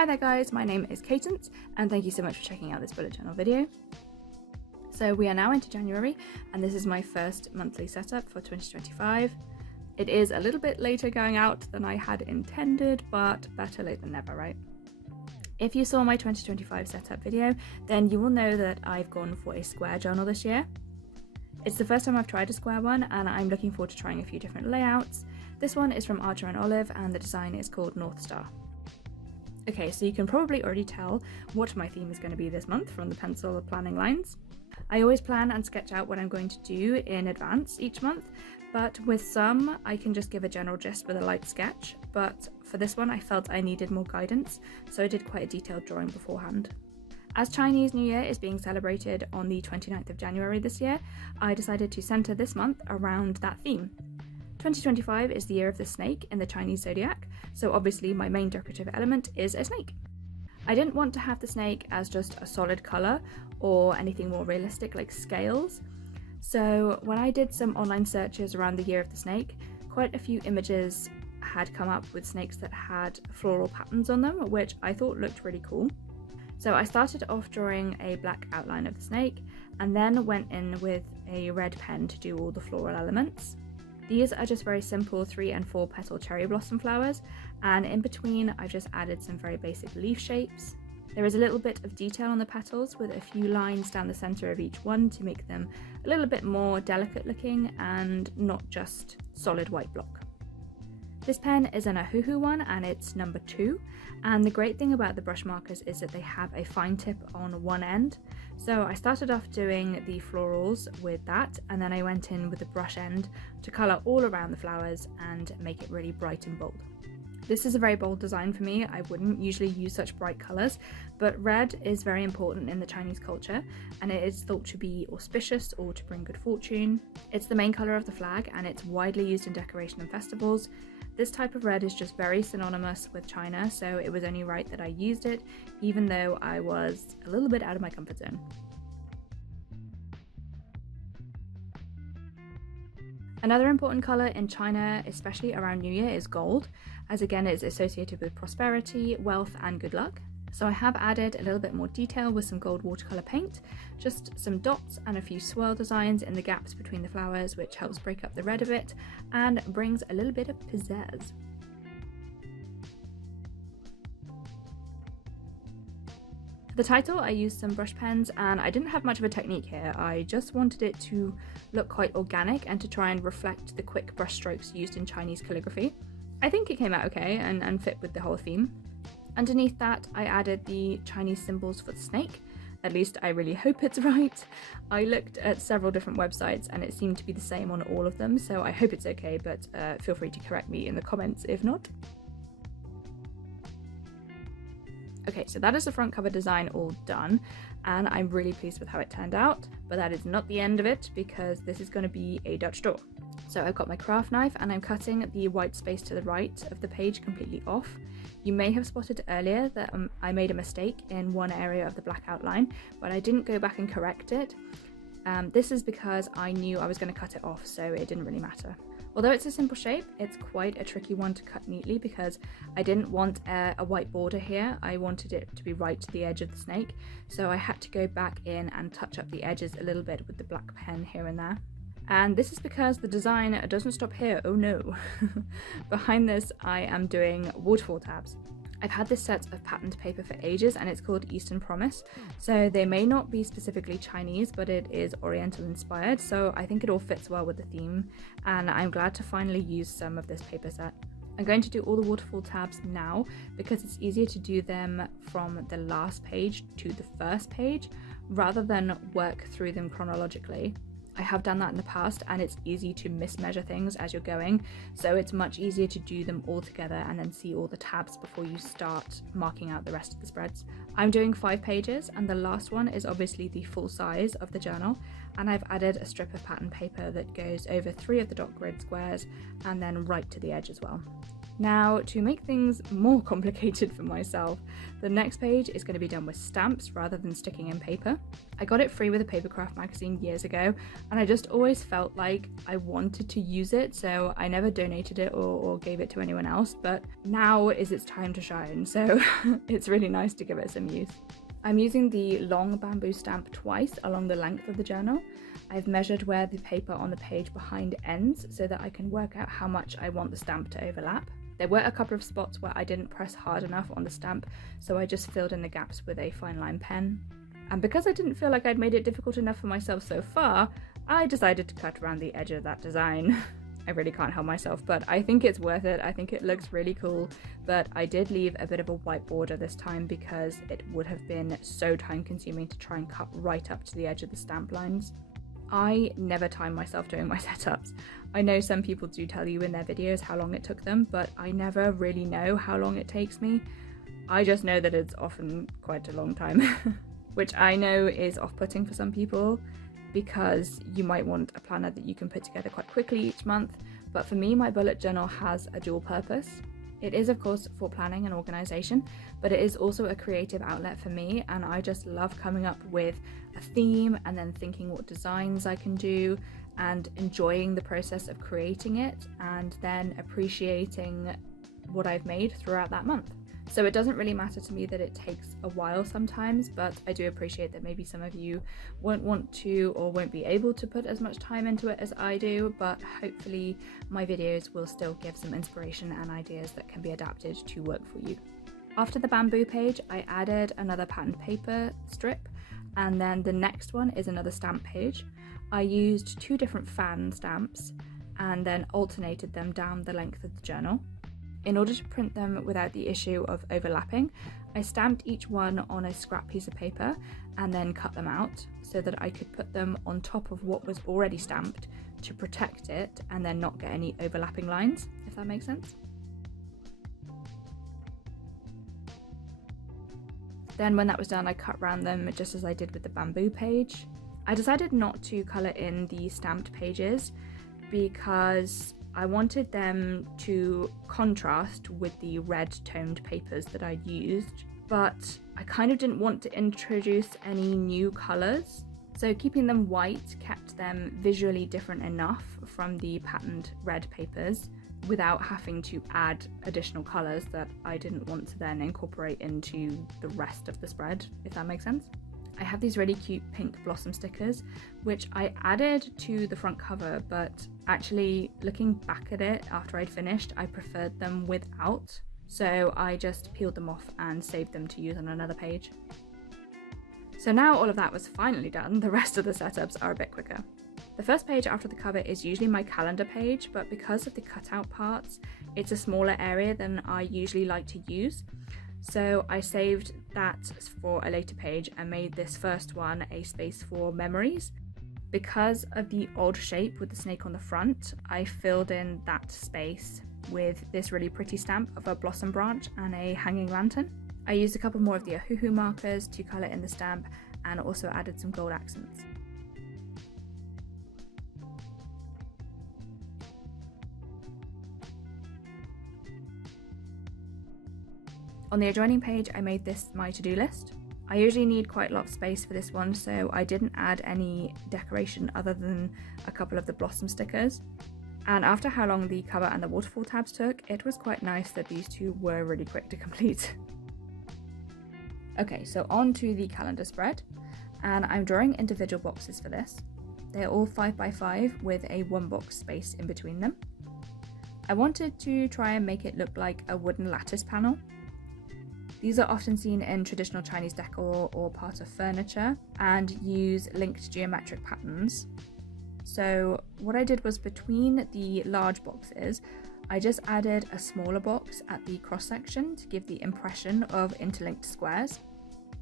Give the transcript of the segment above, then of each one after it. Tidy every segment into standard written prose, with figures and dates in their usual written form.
Hi there guys, my name is Cadence and thank you so much for checking out this bullet journal video. So we are now into January and this is my first monthly setup for 2025. It is a little bit later going out than I had intended, but better late than never, right? If you saw my 2025 setup video, then you will know that I've gone for a square journal this year. It's the first time I've tried a square one and I'm looking forward to trying a few different layouts. This one is from Archer and Olive and the design is called North Star. Okay, so you can probably already tell what my theme is going to be this month from the pencil planning lines. I always plan and sketch out what I'm going to do in advance each month, but with some I can just give a general gist with a light sketch, but for this one I felt I needed more guidance, so I did quite a detailed drawing beforehand. As Chinese New Year is being celebrated on the 29th of January this year, I decided to centre this month around that theme. 2025 is the year of the snake in the Chinese zodiac, so obviously my main decorative element is a snake. I didn't want to have the snake as just a solid colour or anything more realistic like scales, so when I did some online searches around the year of the snake, quite a few images had come up with snakes that had floral patterns on them, which I thought looked really cool. So I started off drawing a black outline of the snake and then went in with a red pen to do all the floral elements. These are just very simple 3 and 4 petal cherry blossom flowers, and in between I've just added some very basic leaf shapes. There is a little bit of detail on the petals with a few lines down the centre of each one to make them a little bit more delicate looking and not just solid white block. This pen is an Ohuhu one and it's number 2, and the great thing about the brush markers is that they have a fine tip on one end. So I started off doing the florals with that, and then I went in with the brush end to colour all around the flowers and make it really bright and bold. This is a very bold design for me. I wouldn't usually use such bright colours, but red is very important in the Chinese culture and it is thought to be auspicious or to bring good fortune. It's the main colour of the flag and it's widely used in decoration and festivals. This type of red is just very synonymous with China, so it was only right that I used it, even though I was a little bit out of my comfort zone. Another important colour in China, especially around New Year, is gold, as again it's associated with prosperity, wealth and good luck. So I have added a little bit more detail with some gold watercolour paint, just some dots and a few swirl designs in the gaps between the flowers, which helps break up the red a bit and brings a little bit of pizzazz. For the title I used some brush pens and I didn't have much of a technique here. I just wanted it to look quite organic and to try and reflect the quick brush strokes used in Chinese calligraphy. I think it came out okay and fit with the whole theme. Underneath that I added the Chinese symbols for the snake, at least I really hope it's right. I looked at several different websites and it seemed to be the same on all of them, so I hope it's okay, but feel free to correct me in the comments if not. Okay, so that is the front cover design all done and I'm really pleased with how it turned out, but that is not the end of it because this is going to be a Dutch door. So I've got my craft knife and I'm cutting the white space to the right of the page completely off. You may have spotted earlier that I made a mistake in one area of the black outline, but I didn't go back and correct it. This is because I knew I was going to cut it off, so it didn't really matter. Although it's a simple shape, it's quite a tricky one to cut neatly because I didn't want a white border here. I wanted it to be right to the edge of the snake, so I had to go back in and touch up the edges a little bit with the black pen here and there. And this is because the design doesn't stop here, oh no. Behind this I am doing waterfall tabs. I've had this set of patterned paper for ages and it's called Eastern Promise, so they may not be specifically Chinese but it is Oriental inspired, so I think it all fits well with the theme and I'm glad to finally use some of this paper set. I'm going to do all the waterfall tabs now because it's easier to do them from the last page to the first page rather than work through them chronologically. I have done that in the past and it's easy to mismeasure things as you're going, so it's much easier to do them all together and then see all the tabs before you start marking out the rest of the spreads. I'm doing 5 pages and the last one is obviously the full size of the journal, and I've added a strip of pattern paper that goes over 3 of the dot grid squares and then right to the edge as well. Now, to make things more complicated for myself, the next page is going to be done with stamps rather than sticking in paper. I got it free with a Papercraft magazine years ago, and I just always felt like I wanted to use it, so I never donated it or gave it to anyone else, but now is its time to shine, so it's really nice to give it some use. I'm using the long bamboo stamp twice along the length of the journal. I've measured where the paper on the page behind ends so that I can work out how much I want the stamp to overlap. There were a couple of spots where I didn't press hard enough on the stamp, so I just filled in the gaps with a fine line pen. And because I didn't feel like I'd made it difficult enough for myself so far, I decided to cut around the edge of that design. I really can't help myself, but I think it's worth it. I think it looks really cool, but I did leave a bit of a white border this time because it would have been so time consuming to try and cut right up to the edge of the stamp lines. I never time myself doing my setups. I know some people do tell you in their videos how long it took them, but I never really know how long it takes me. I just know that it's often quite a long time, which I know is off-putting for some people because you might want a planner that you can put together quite quickly each month, but for me, my bullet journal has a dual purpose. It is, of course, for planning and organisation, but it is also a creative outlet for me, and I just love coming up with a theme and then thinking what designs I can do and enjoying the process of creating it and then appreciating what I've made throughout that month. So it doesn't really matter to me that it takes a while sometimes, but I do appreciate that maybe some of you won't want to or won't be able to put as much time into it as I do, but hopefully my videos will still give some inspiration and ideas that can be adapted to work for you. After the bamboo page, I added another patterned paper strip, and then the next one is another stamp page. I used 2 different fan stamps and then alternated them down the length of the journal. In order to print them without the issue of overlapping, I stamped each one on a scrap piece of paper and then cut them out so that I could put them on top of what was already stamped to protect it and then not get any overlapping lines, if that makes sense. Then when that was done, I cut around them just as I did with the bamboo page. I decided not to colour in the stamped pages because I wanted them to contrast with the red toned papers that I'd used, but I kind of didn't want to introduce any new colours, so keeping them white kept them visually different enough from the patterned red papers without having to add additional colours that I didn't want to then incorporate into the rest of the spread, if that makes sense. I have these really cute pink blossom stickers, which I added to the front cover, but actually looking back at it after I'd finished, I preferred them without. So I just peeled them off and saved them to use on another page. So now all of that was finally done, the rest of the setups are a bit quicker. The first page after the cover is usually my calendar page, but because of the cutout parts, it's a smaller area than I usually like to use. So I saved that for a later page and made this first one a space for memories. Because of the odd shape with the snake on the front, I filled in that space with this really pretty stamp of a blossom branch and a hanging lantern. I used a couple more of the Ohuhu markers to colour in the stamp and also added some gold accents. On the adjoining page, I made this my to-do list. I usually need quite a lot of space for this one, so I didn't add any decoration other than a couple of the blossom stickers. And after how long the cover and the waterfall tabs took, it was quite nice that these two were really quick to complete. Okay, so on to the calendar spread, and I'm drawing individual boxes for this. They're all 5x5 with a 1 box space in between them. I wanted to try and make it look like a wooden lattice panel. These are often seen in traditional Chinese decor or part of furniture and use linked geometric patterns. So what I did was between the large boxes, I just added a smaller box at the cross section to give the impression of interlinked squares,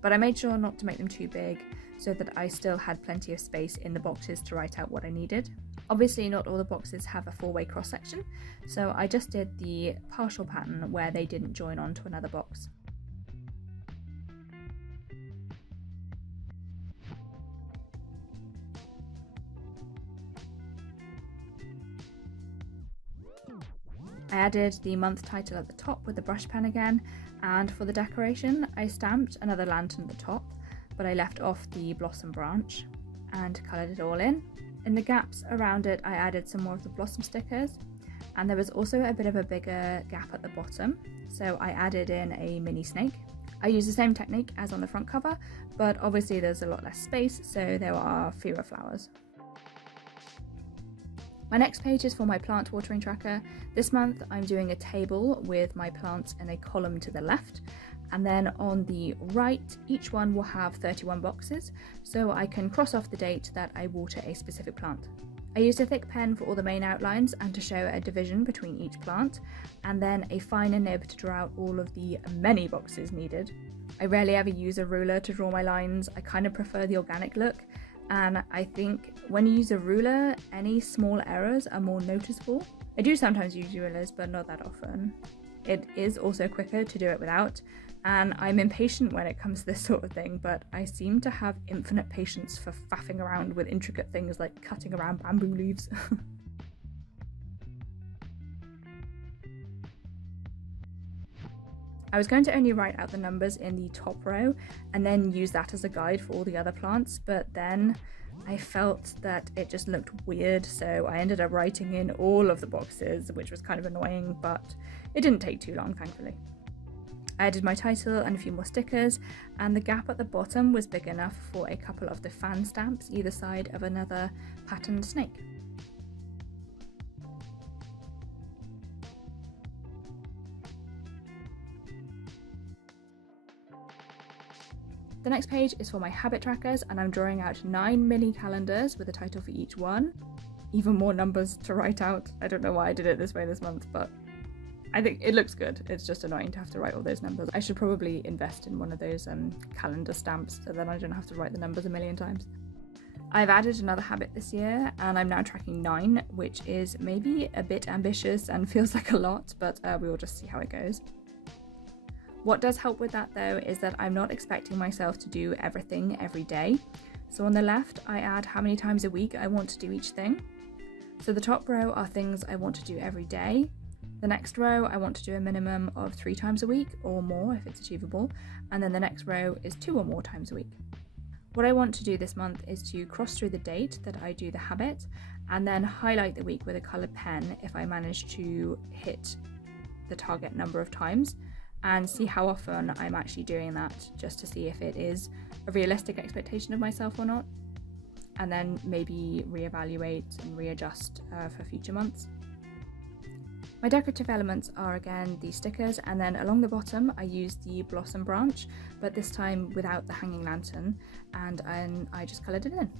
but I made sure not to make them too big so that I still had plenty of space in the boxes to write out what I needed. Obviously not all the boxes have a 4-way cross section, so I just did the partial pattern where they didn't join onto another box. I I added the month title at the top with the brush pen again, and for the decoration I stamped another lantern at the top, but I left off the blossom branch and coloured it all in. In the gaps around it I added some more of the blossom stickers, and there was also a bit of a bigger gap at the bottom, so I added in a mini snake. I used the same technique as on the front cover, but obviously there's a lot less space, so there are fewer flowers. My next page is for my plant watering tracker. This month I'm doing a table with my plants in a column to the left, and then on the right each one will have 31 boxes, so I can cross off the date that I water a specific plant. I used a thick pen for all the main outlines and to show a division between each plant, and then a finer nib to draw out all of the many boxes needed. I rarely ever use a ruler to draw my lines. I kind of prefer the organic look, and I think when you use a ruler, any small errors are more noticeable. I do sometimes use rulers, but not that often. It is also quicker to do it without, and I'm impatient when it comes to this sort of thing, but I seem to have infinite patience for faffing around with intricate things like cutting around bamboo leaves. I was going to only write out the numbers in the top row and then use that as a guide for all the other plants, but then I felt that it just looked weird, so I ended up writing in all of the boxes, which was kind of annoying, but it didn't take too long, thankfully. I added my title and a few more stickers, and the gap at the bottom was big enough for a couple of the fan stamps either side of another patterned snake. The next page is for my habit trackers, and I'm drawing out 9 mini calendars with a title for each one. Even more numbers to write out. I don't know why I did it this way this month, but I think it looks good. It's just annoying to have to write all those numbers. I should probably invest in one of those calendar stamps so then I don't have to write the numbers a million times. I've added another habit this year and I'm now tracking 9, which is maybe a bit ambitious and feels like a lot, but we will just see how it goes. What does help with that though is that I'm not expecting myself to do everything every day. So on the left I add how many times a week I want to do each thing. So the top row are things I want to do every day. The next row I want to do a minimum of 3 times a week or more if it's achievable, and then the next row is 2 or more times a week. What I want to do this month is to cross through the date that I do the habit and then highlight the week with a coloured pen if I manage to hit the target number of times, and see how often I'm actually doing that, just to see if it is a realistic expectation of myself or not, and then maybe reevaluate and readjust for future months. My decorative elements are again the stickers, and then along the bottom I used the blossom branch, but this time without the hanging lantern, and I just coloured it in.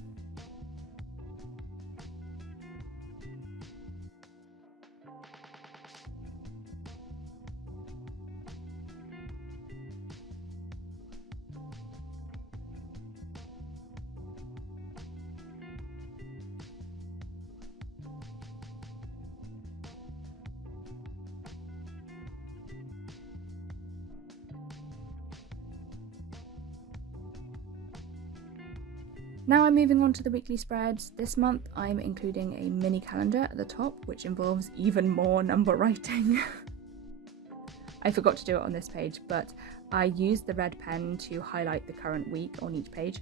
Now I'm moving on to the weekly spreads. This month I'm including a mini calendar at the top, which involves even more number writing. I forgot to do it on this page, but I used the red pen to highlight the current week on each page.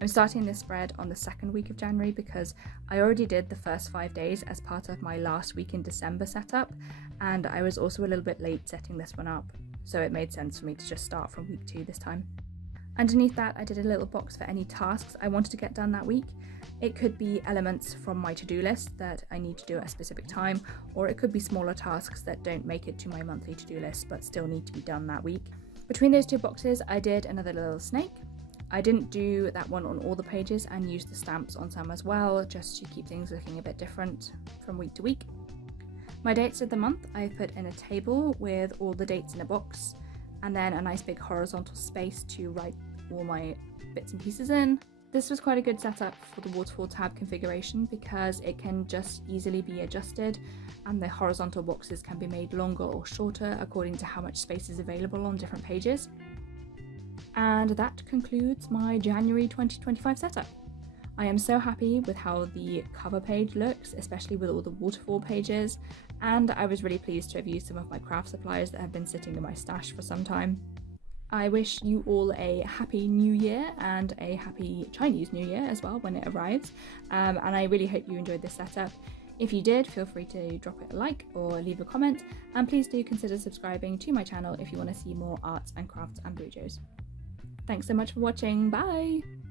I'm starting this spread on the 2nd week of January because I already did the first 5 days as part of my last week in December setup, and I was also a little bit late setting this one up, so it made sense for me to just start from week 2 this time. Underneath that I did a little box for any tasks I wanted to get done that week. It could be elements from my to-do list that I need to do at a specific time, or it could be smaller tasks that don't make it to my monthly to-do list but still need to be done that week. Between those 2 boxes I did another little snake. I didn't do that one on all the pages and used the stamps on some as well, just to keep things looking a bit different from week to week. My dates of the month I put in a table with all the dates in a box, and then a nice big horizontal space to write all my bits and pieces in. This was quite a good setup for the Waterfall tab configuration because it can just easily be adjusted, and the horizontal boxes can be made longer or shorter according to how much space is available on different pages. And that concludes my January 2025 setup. I am so happy with how the cover page looks, especially with all the waterfall pages, and I was really pleased to have used some of my craft supplies that have been sitting in my stash for some time. I wish you all a happy new year and a happy Chinese New Year as well when it arrives, and I really hope you enjoyed this setup. If you did, feel free to drop it a like or leave a comment, and please do consider subscribing to my channel if you want to see more arts and crafts and bujos. Thanks so much for watching, bye!